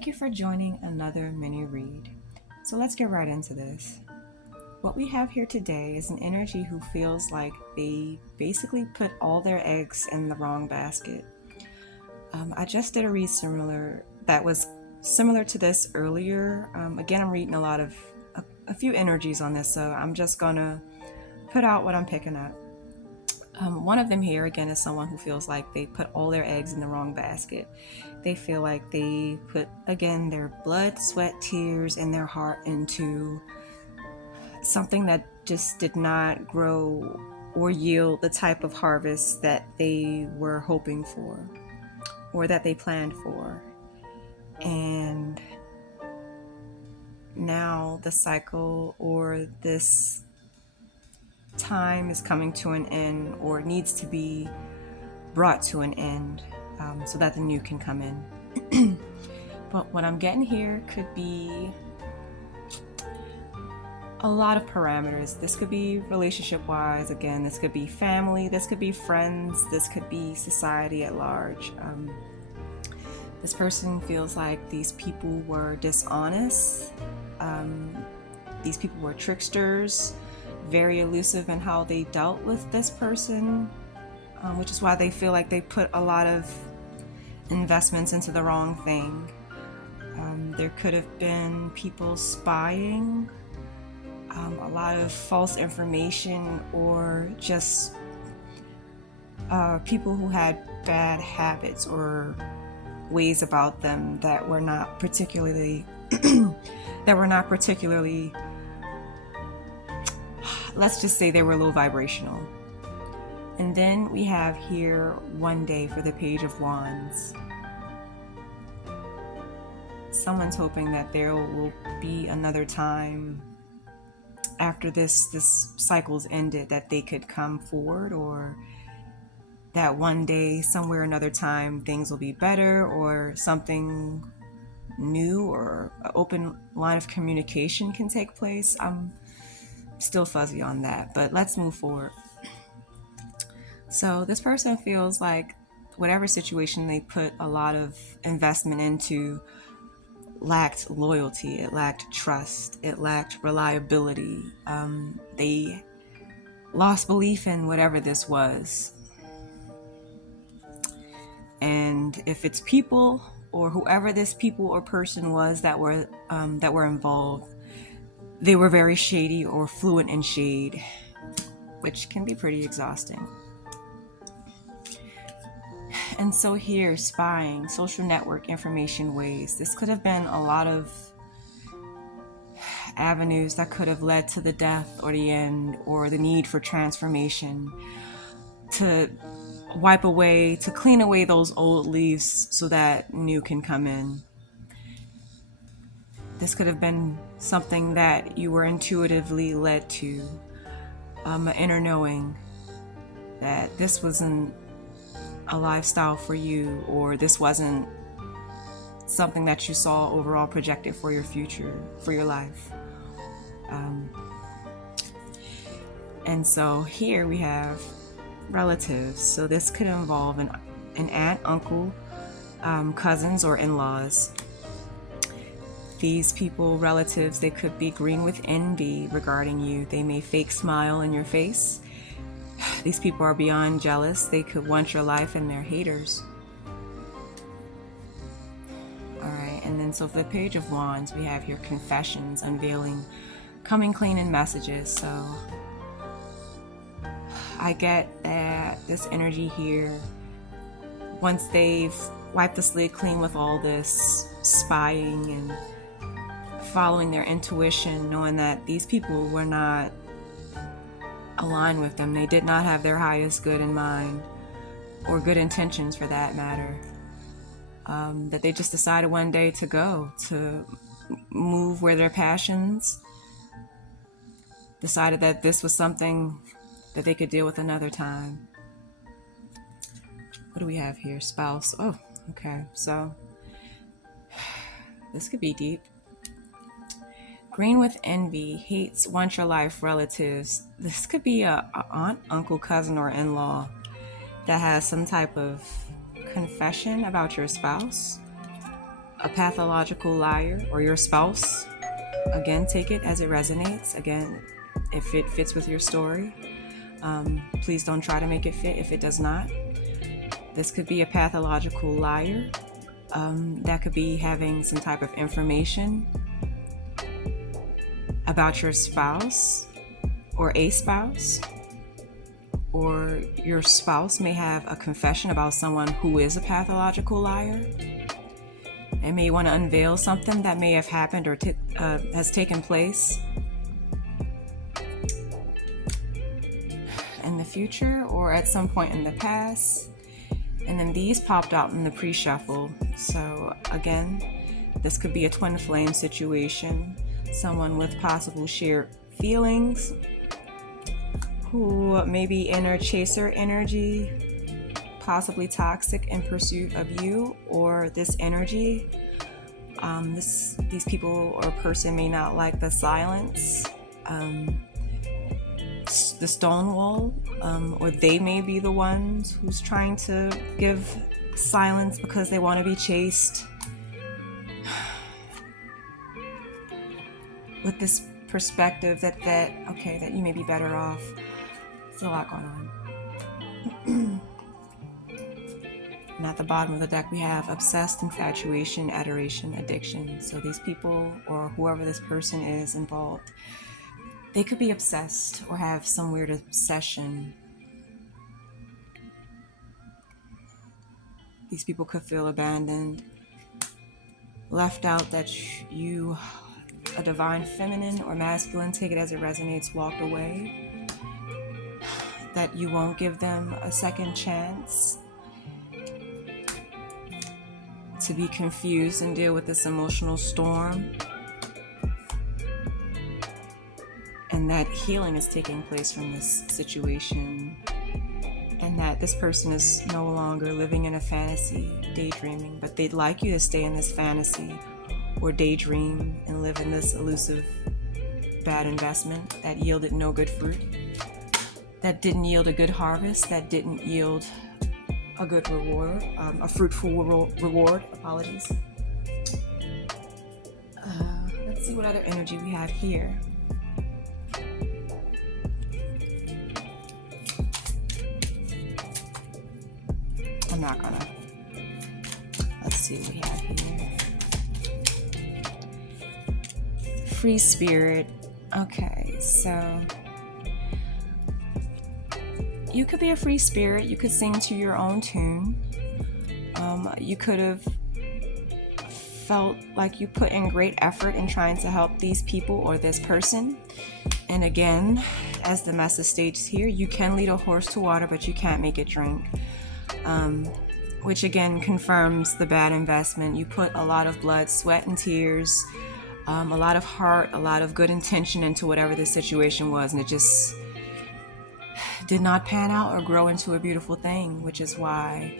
Thank you for joining another mini read. So let's get right into this. What we have here today is an energy who feels like they basically put all their eggs in the wrong basket. I just did a read that was similar to this earlier. Again, I'm reading a few energies on this, so I'm just gonna put out what I'm picking up. One of them here, again, is someone who feels like they put all their eggs in the wrong basket. They feel like they put, again, their blood, sweat, tears, and their heart into something that just did not grow or yield the type of harvest that they were hoping for or that they planned for. And now the cycle or this time is coming to an end, or needs to be brought to an end, so that the new can come in. But what I'm getting here could be a lot of parameters. This could be relationship wise, again, this could be family, this could be friends, this could be society at large. This person feels like these people were dishonest, these people were tricksters, very elusive in how they dealt with this person, which is why they feel like they put a lot of investments into the wrong thing. There could have been people spying, a lot of false information, or just people who had bad habits or ways about them that were not particularly let's just say they were low vibrational. And then we have here one day for the Page of Wands. Someone's hoping that there will be another time after this cycle's ended that they could come forward, or that one day, somewhere, another time, things will be better, or something new or an open line of communication can take place. I'm still fuzzy on that, but let's move forward. So this person feels like whatever situation they put a lot of investment into lacked loyalty, it lacked trust, it lacked reliability. They lost belief in whatever this was. And if it's people or whoever this people or person was that were involved, they were very shady or fluent in shade, which can be pretty exhausting. And so here, spying, social network information ways. This could have been a lot of avenues that could have led to the death or the end, or the need for transformation, to wipe away, to clean away those old leaves so that new can come in. This could have been something that you were intuitively led to, an inner knowing that this wasn't a lifestyle for you, or this wasn't something that you saw overall projected for your future, for your life. And so here we have relatives. So this could involve an aunt, uncle, cousins, or in-laws. These people, relatives, they could be green with envy regarding you. They may fake smile in your face. These people are beyond jealous. They could want your life, and they're haters. Alright, and then so for the Page of Wands, we have here confessions, unveiling, coming clean in messages. So I get that this energy here, once they've wiped the slate clean with all this spying and following their intuition, knowing that these people were not aligned with them, they did not have their highest good in mind, or good intentions for that matter, that they just decided one day to go, to move where their passions, decided that this was something that they could deal with another time. What do we have here? Spouse. Oh, okay. So this could be deep. Green with envy, hates, wants your life, relatives. This could be a aunt, uncle, cousin, or in-law that has some type of confession about your spouse. a pathological liar or your spouse. Again, take it as it resonates. Again, if it fits with your story, please don't try to make it fit if it does not. This could be a pathological liar. That could be having some type of information about your spouse or a spouse, or your spouse may have a confession about someone who is a pathological liar and may want to unveil something that may have happened or has taken place in the future or at some point in the past. And then these popped out in the pre-shuffle. So again, this could be a twin flame situation, someone with possible shared feelings who may be inner chaser energy, possibly toxic in pursuit of you or this energy. These people or person may not like the silence, the stonewall, or they may be the ones who's trying to give silence because they want to be chased. With this perspective that you may be better off. There's a lot going on. And at the bottom of the deck we have obsessed, infatuation, adoration, addiction. So these people or whoever this person is involved, they could be obsessed or have some weird obsession. These people could feel abandoned, left out, that you, a divine feminine or masculine, take it as it resonates, walked away, that you won't give them a second chance to be confused and deal with this emotional storm, and that healing is taking place from this situation, and that this person is no longer living in a fantasy, daydreaming, but they'd like you to stay in this fantasy or daydream and live in this elusive bad investment that yielded no good fruit, that didn't yield a good harvest, that didn't yield a good reward, a fruitful reward, apologies. Let's see what other energy we have here. I'm not gonna. Let's see what we have here. Free spirit. Okay, so you could be a free spirit. You could sing to your own tune. You could have felt like you put in great effort in trying to help these people or this person. And again, as the message states here, you can lead a horse to water, but you can't make it drink. Which again confirms the bad investment. You put a lot of blood, sweat, and tears, a lot of heart, a lot of good intention into whatever the situation was, and it just did not pan out or grow into a beautiful thing, which is why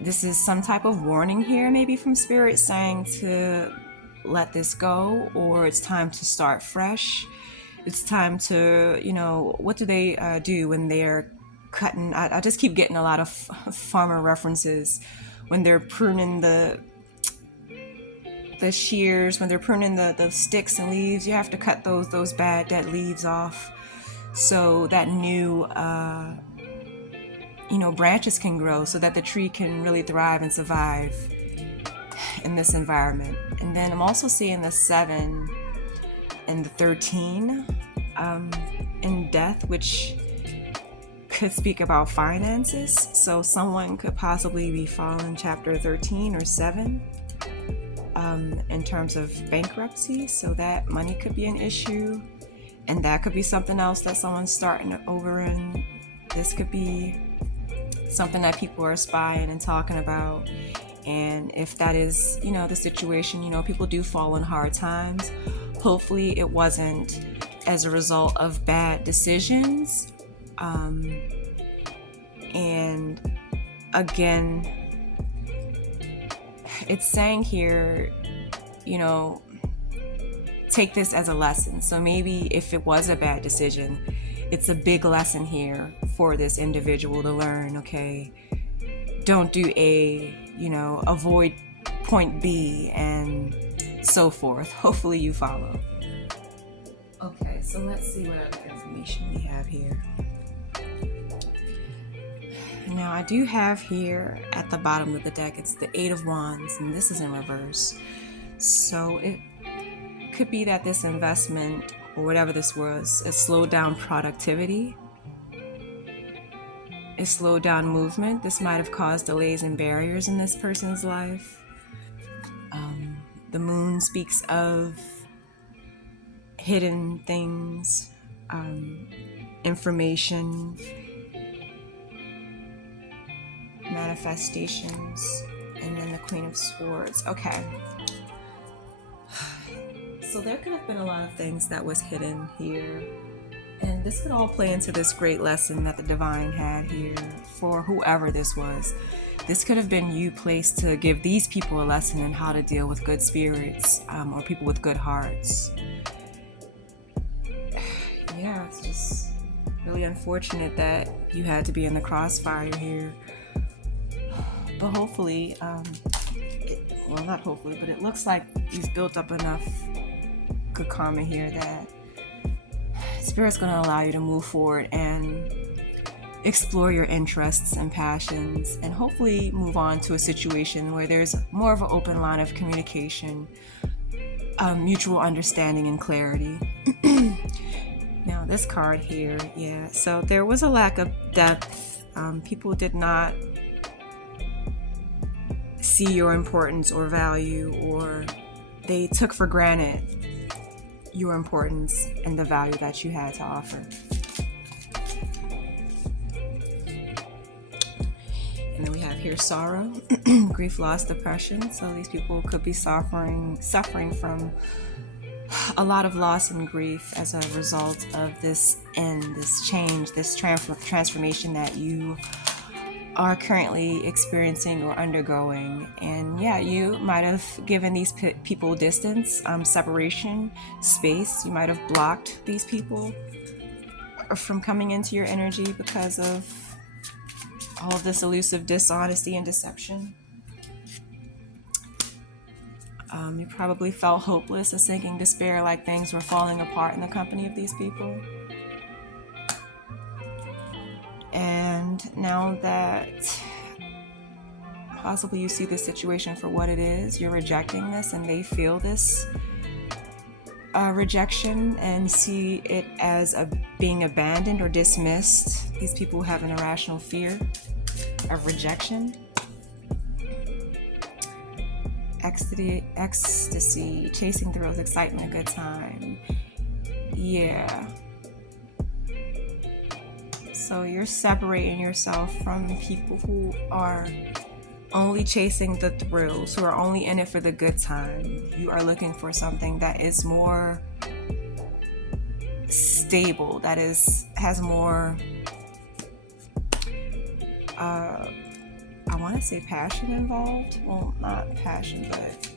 this is some type of warning here, maybe from spirit saying to let this go, or it's time to start fresh. It's time to, what do they do when they're cutting? I just keep getting a lot of farmer references when they're pruning the shears, when they're pruning the sticks and leaves. You have to cut those bad dead leaves off so that new branches can grow, so that the tree can really thrive and survive in this environment. And then I'm also seeing the 7 and the 13 in death, which could speak about finances. So someone could possibly be following chapter 13 or 7 in terms of bankruptcy. So that money could be an issue, and that could be something else that someone's starting over in. This could be something that people are spying and talking about. And if that is, the situation, people do fall in hard times. Hopefully it wasn't as a result of bad decisions. And again, it's saying here, take this as a lesson. So maybe if it was a bad decision, it's a big lesson here for this individual to learn, okay, don't do avoid point B, and so forth. Hopefully you follow. Okay, so let's see what other information we have here. Now I do have here at the bottom of the deck, it's the Eight of Wands, and this is in reverse. So it could be that this investment, or whatever this was, it slowed down productivity. It slowed down movement. This might have caused delays and barriers in this person's life. The moon speaks of hidden things, information, manifestations, and then the Queen of Swords. Okay. So there could have been a lot of things that was hidden here. And this could all play into this great lesson that the divine had here for whoever this was. This could have been you placed to give these people a lesson in how to deal with good spirits, or people with good hearts. Yeah, it's just really unfortunate that you had to be in the crossfire here. But hopefully, well, not hopefully, but it looks like you've built up enough good karma here that Spirit's going to allow you to move forward and explore your interests and passions, and hopefully move on to a situation where there's more of an open line of communication, mutual understanding and clarity. Now this card here, yeah, so there was a lack of depth. People did not see your importance or value, or they took for granted your importance and the value that you had to offer. And then we have here sorrow, grief, loss, depression. So these people could be suffering from a lot of loss and grief as a result of this end, this change, this transformation that you are currently experiencing or undergoing. And yeah, you might have given these people distance, separation, space. You might have blocked these people from coming into your energy because of all of this elusive dishonesty and deception. You probably felt hopeless, a sinking despair, like things were falling apart in the company of these people. And now that possibly you see the situation for what it is, you're rejecting this, and they feel this rejection and see it as being abandoned or dismissed. These people have an irrational fear of rejection. Ecstasy, chasing thrills, excitement, a good time. Yeah. So you're separating yourself from people who are only chasing the thrills, who are only in it for the good time. You are looking for something that is more stable, that has more, I want to say passion involved. Well, not passion, but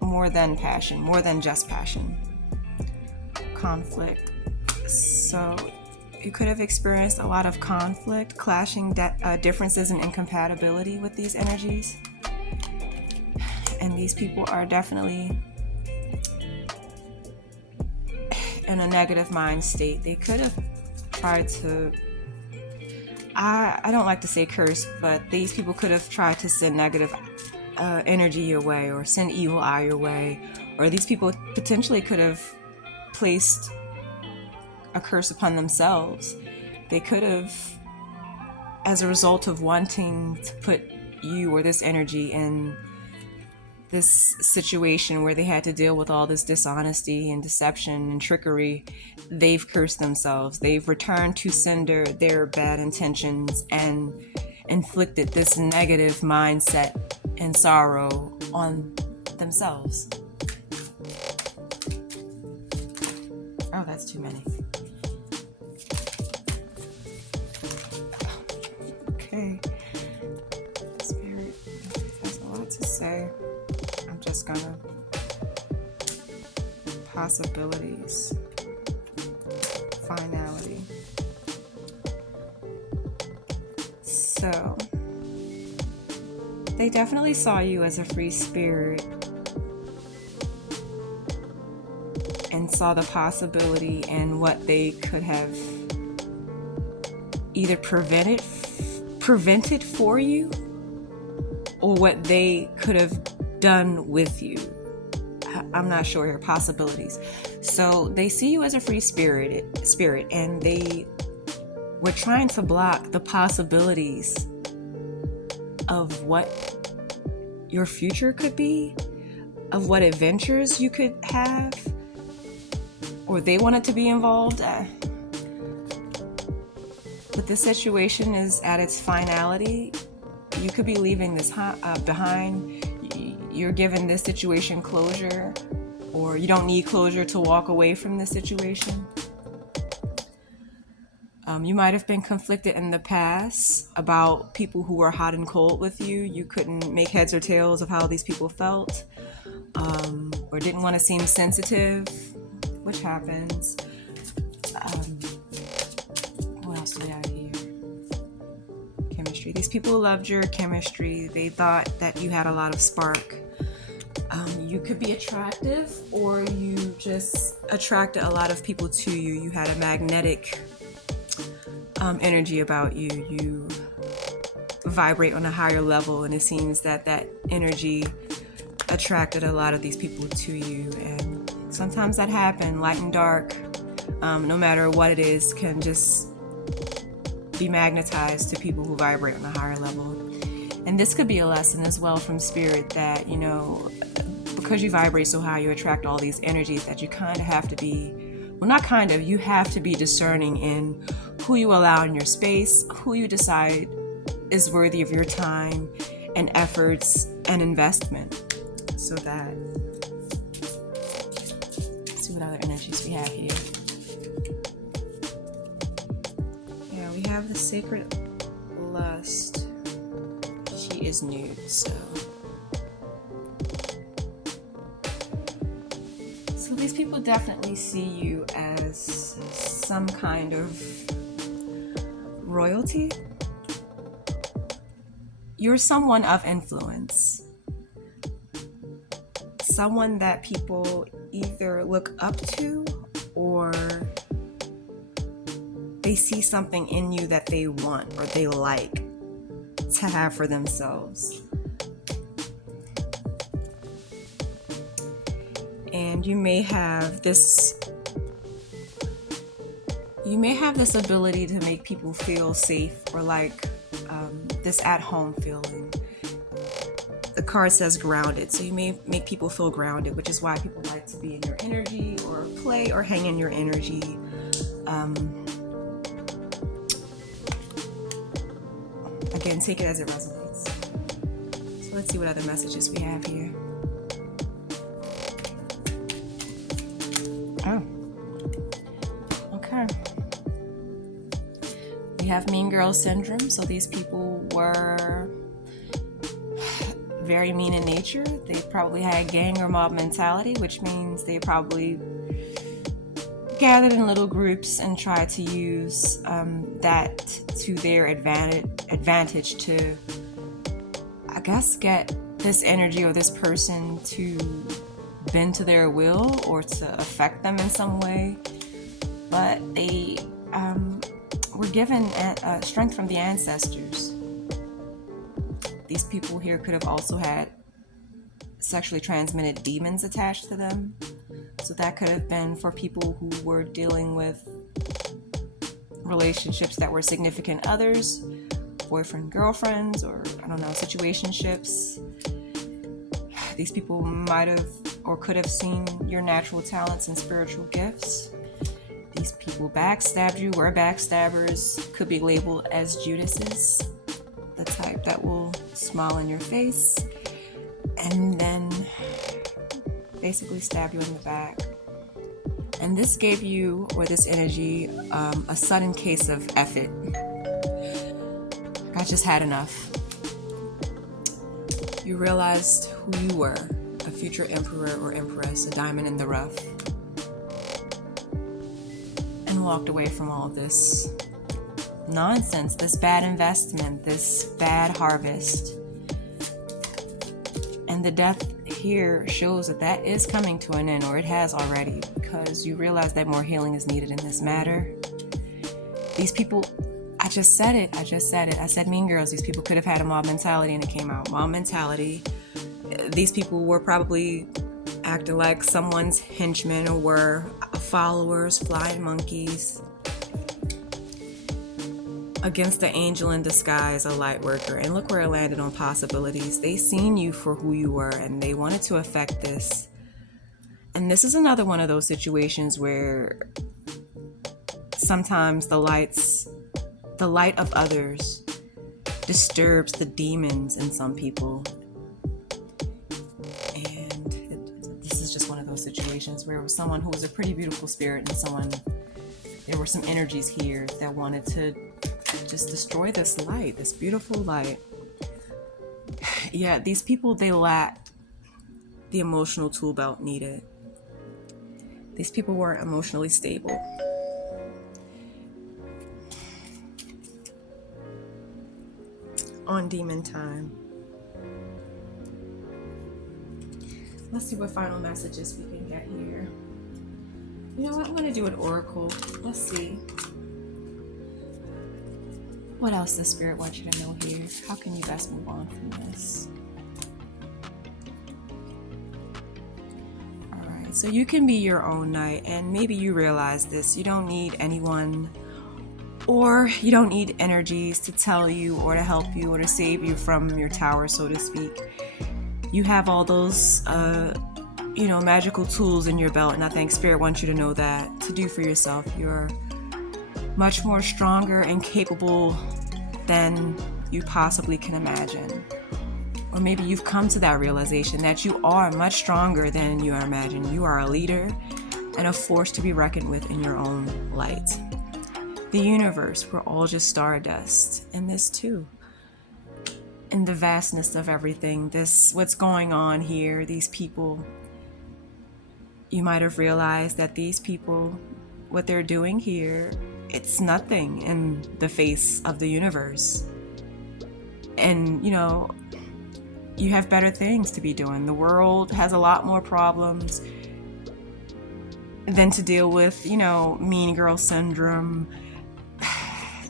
more than passion, more than just passion. Conflict. So you could have experienced a lot of conflict, clashing differences and incompatibility with these energies. And these people are definitely in a negative mind state. They could have tried to, I don't like to say curse, but these people could have tried to send negative energy your way, or send evil eye your way, or these people potentially could have placed a curse upon themselves. They could have, as a result of wanting to put you or this energy in this situation where they had to deal with all this dishonesty and deception and trickery, they've cursed themselves. They've returned to sender their bad intentions and inflicted this negative mindset and sorrow on themselves. Oh, that's too many. Okay. Spirit has a lot to say. I'm just gonna possibilities, finality. So They definitely saw you as a free spirit and saw the possibility and what they could have either prevented for you, or what they could have done with you. I'm not sure here, possibilities. So they see you as a free spirit, and they were trying to block the possibilities of what your future could be, of what adventures you could have, or they wanted to be involved. But this situation is at its finality. You could be leaving this behind. You're given this situation closure, or you don't need closure to walk away from this situation. You might have been conflicted in the past about people who were hot and cold with you. You couldn't make heads or tails of how these people felt, or didn't want to seem sensitive, which happens. What else do we have here? Chemistry. These people loved your chemistry. They thought that you had a lot of spark. You could be attractive, or you just attracted a lot of people to you. You had a magnetic energy about you. You vibrate on a higher level, and it seems that that energy attracted a lot of these people to you. And sometimes that happens, light and dark, no matter what it is, can just be magnetized to people who vibrate on a higher level. And this could be a lesson as well from spirit, that, you know, because you vibrate so high, you attract all these energies, that you kind of have to be, well, not kind of, you have to be discerning in who you allow in your space, who you decide is worthy of your time and efforts and investment. So that, let's see what other energies we have here. Yeah, we have the sacred lust. She is nude, so these people definitely see you as some kind of royalty. You're someone of influence, someone that people either look up to, or they see something in you that they want or they like to have for themselves. And you may have this ability to make people feel safe, or like this at-home feeling. The card says grounded, so you may make people feel grounded, which is why people like to be in your energy, or play or hang in your energy. Again, take it as it resonates. So let's see what other messages we have here. Oh, okay. We have mean girl syndrome. So these people were very mean in nature. They probably had gang or mob mentality, which means they probably gathered in little groups and tried to use that to their advantage to, I guess, get this energy or this person to bend to their will or to affect them in some way. But they were given strength from the ancestors. These people here could have also had sexually transmitted demons attached to them. So that could have been for people who were dealing with relationships that were significant others, boyfriend, girlfriends, or I don't know, situationships. These people might have or could have seen your natural talents and spiritual gifts. These people backstabbed you, were backstabbers, could be labeled as Judases, the type that will smile in your face and then basically stab you in the back. And this gave you, or this energy, a sudden case of F it. I just had enough. You realized who you were, a future emperor or empress, a diamond in the rough, and walked away from all this nonsense, this bad investment, this bad harvest. And the death here shows that that is coming to an end, or it has already, because you realize that more healing is needed in this matter. These people, I just said it. I said Mean Girls. These people could have had a mob mentality and it came out. Mob mentality. These people were probably acting like someone's henchmen or were followers, flying monkeys, against the angel in disguise, a light worker. And look where it landed on possibilities. They seen you for who you were and they wanted to affect this. And this is another one of those situations where sometimes the light of others disturbs the demons in some people. And this is just one of those situations where it was someone who was a pretty beautiful spirit and there were some energies here that wanted to just destroy this light, this beautiful light. Yeah, these people, they lacked the emotional tool belt needed. These people weren't emotionally stable. On demon time. Let's see what final messages we can get here. You know what? I'm going to do an oracle. Let's see. What else does Spirit want you to know here? How can you best move on from this? Alright, so you can be your own knight, and maybe you realize this. You don't need anyone, or you don't need energies to tell you or to help you or to save you from your tower, so to speak. You have all those magical tools in your belt, and I think Spirit wants you to know that, to do for yourself. You're much more stronger and capable than you possibly can imagine. Or maybe you've come to that realization that you are much stronger than you imagine. You are a leader and a force to be reckoned with in your own light. The universe, we're all just stardust, and this too. In the vastness of everything, what's going on here, these people, you might have realized that these people, what they're doing here, it's nothing in the face of the universe. And, you have better things to be doing. The world has a lot more problems than to deal with, mean girl syndrome,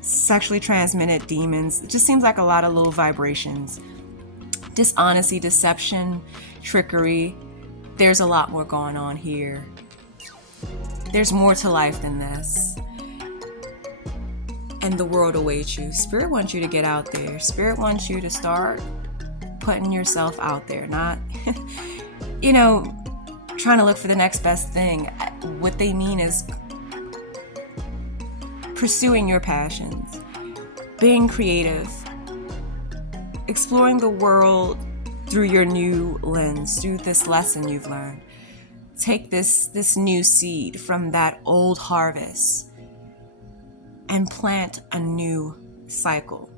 sexually transmitted demons. It just seems like a lot of little vibrations. Dishonesty, deception, trickery. There's a lot more going on here. There's more to life than this. And the world awaits you. Spirit wants you to get out there. Spirit wants you to start putting yourself out there, not, trying to look for the next best thing. What they mean is pursuing your passions, being creative, exploring the world through your new lens, through this lesson you've learned. Take this new seed from that old harvest and plant a new cycle.